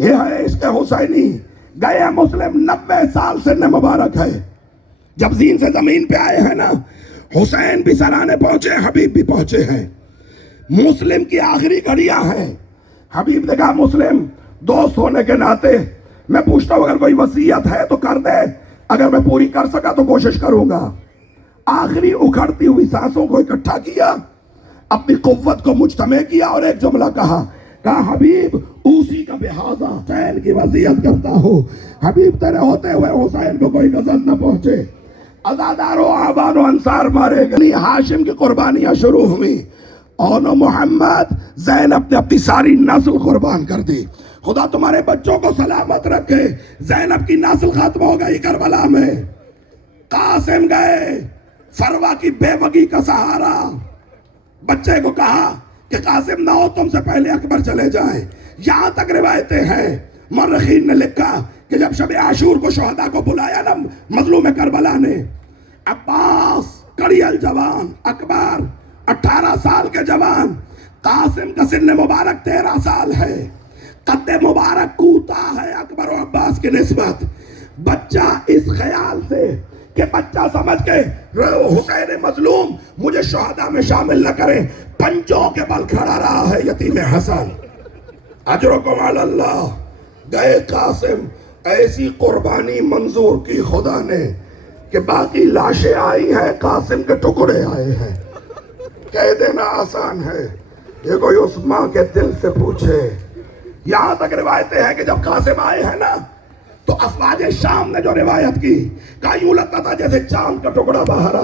یہ ہے عشق حسینی. گئے مسلم 90 سال سن مبارک ہے. جب زین سے زمین پہ آئے ہیں نا، حسین بھی سرانے پہنچے، حبیب بھی پہنچے ہیں. مسلم کی آخری گھڑیاں ہیں. حبیب نے کہا مسلم دوست ہونے کے ناطے میں پوچھتا ہوں اگر کوئی وصیت ہے تو کر دے، اگر میں پوری کر سکا تو کوشش کروں گا. آخری اکھڑتی ہوئی سانسوں کو اکٹھا کیا، اپنی قوت کو مجتمع کیا اور ایک جملہ کہا حبیب اسی کا بحاظہ حسین کی وصیت کرتا ہوں، حبیب تیرے ہوتے ہوئے حسین کو کوئی غزل نہ پہنچے. عزادارو آبان و انصار مارے گئے. ہاشم کی قربانیاں شروع ہوئی. اور محمد زینب نے اپنی ساری نسل قربان کر دی. خدا تمہارے بچوں کو سلامت رکھے. زینب کی نسل ختم ہو گئی کربلا میں. قاسم گئے فروا کی بے وگی کا سہارا. بچے کو کہا کہ قاسم نہ ہو تم سے پہلے اکبر چلے جائیں. یہاں تک روایتیں ہیں، مورخین نے لکھا کہ جب شب عاشور کو شہداء کو بلایا نا مظلوم کربلا نے، عباس کڑی الجوان، اکبر 18 سال کے جوان، قاسم کا سن مبارک 13 سال ہے، قد مبارک کوتا ہے اکبر و عباس کی نسبت. بچہ اس خیال سے کہ بچہ سمجھ کے حسین مظلوم مجھے شہداء میں شامل نہ کرے، پنجوں کے بل کھڑا رہا ہے یتیم حسن. اجرکم علی اللہ. گئے قاسم، ایسی قربانی منظور کی خدا نے کہ باقی لاشیں آئی ہیں، قاسم کے ٹکڑے آئے ہیں. کہہ دینا آسان ہے، یہ کوئی اس ماں کے دل سے پوچھے. یہاں تک روایتیں ہیں کہ جب قاسم آئے ہیں نا تو افواج شام نے جو روایت کی، کہا یوں لگتا تھا جیسے چاند کا ٹکڑا باہر آ